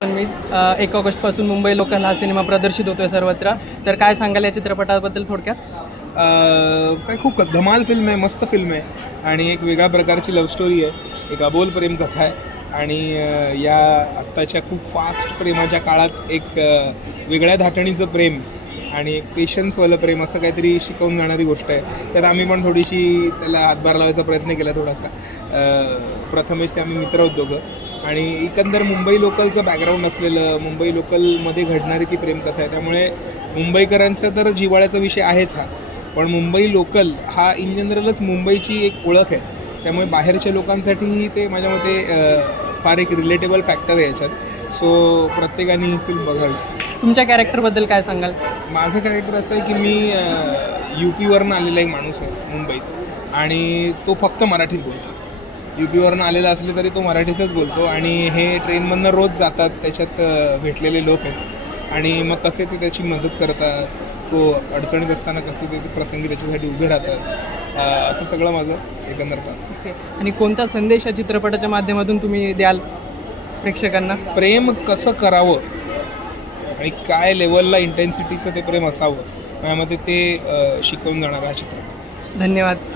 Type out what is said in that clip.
पण मी एक ऑगस्टपासून मुंबई लोकल हा सिनेमा प्रदर्शित होतोय सर्वत्र. तर काय सांगाल या चित्रपटाबद्दल थोडक्यात? काय खूप धमाल फिल्म आहे मस्त फिल्म आहे. आणि एक वेगळ्या प्रकारची लव्ह स्टोरी आहे. एक अबोल प्रेम कथा आहे. आणि या आत्ताच्या खूप फास्ट प्रेमाच्या काळात एक वेगळ्या धाटणीचं प्रेम आणि एक पेशन्सवालं प्रेम असं काहीतरी शिकवून जाणारी गोष्ट आहे. त्यात आम्ही पण थोडीशी त्याला हातभार लावायचा प्रयत्न केला थोडासा. प्रथमेश ते आम्ही मित्र होत दोघं आणि एकंदर मुंबई लोकलचं बॅकग्राऊंड असलेलं मुंबई लोकलमध्ये घडणारी ती प्रेमकथा आहे. त्यामुळे मुंबईकरांचा तर जिव्हाळ्याचा विषय आहेच हा. पण मुंबई लोकल हा इन जनरलच मुंबईची एक ओळख आहे. त्यामुळे बाहेरच्या लोकांसाठीही ते माझ्या मते फार एक रिलेटेबल फॅक्टर आहे याच्यात. सो प्रत्येकाने ही फिल्म बघावीच. तुमच्या कॅरेक्टरबद्दल काय सांगाल? माझं कॅरेक्टर असं आहे की मी यू पीवरनं आलेला एक माणूस आहे मुंबईत. आणि तो फक्त मराठीत बोलतो. यू पीवरनं आलेला असले तरी तो मराठीतच बोलतो आणि हे ट्रेनमधनं रोज जातात त्याच्यात भेटलेले लोक आहेत. आणि मग कसे ते त्याची मदत करतात तो अडचणीत असताना कसे ते प्रसंगी त्याच्यासाठी उभे राहतात असं सगळं माझं एकंदर ओके. आणि कोणता संदेश या चित्रपटाच्या माध्यमातून तुम्ही द्याल प्रेक्षकांना? प्रेम कसं करावं? आणि काय लेवलला इंटेन्सिटीचं ते प्रेम असावं? माझ्या मते ते शिकवून जाणार हा चित्रपट. धन्यवाद.